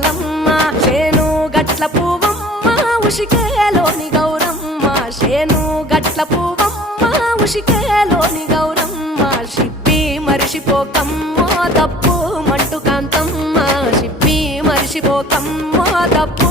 నిర్మలమ్మ శేను గట్ల పువ్వమ్మ ఉషికేలోని గౌరమ్మ శేను గట్ల పువ్వమ్మ ఉషికేలోని గౌరమ్మ షిప్పి మరిషిపోకమ్మ తప్పు మంటు కాంతమ్మ షిప్పి మరిషిపోకమ్మ తప్పు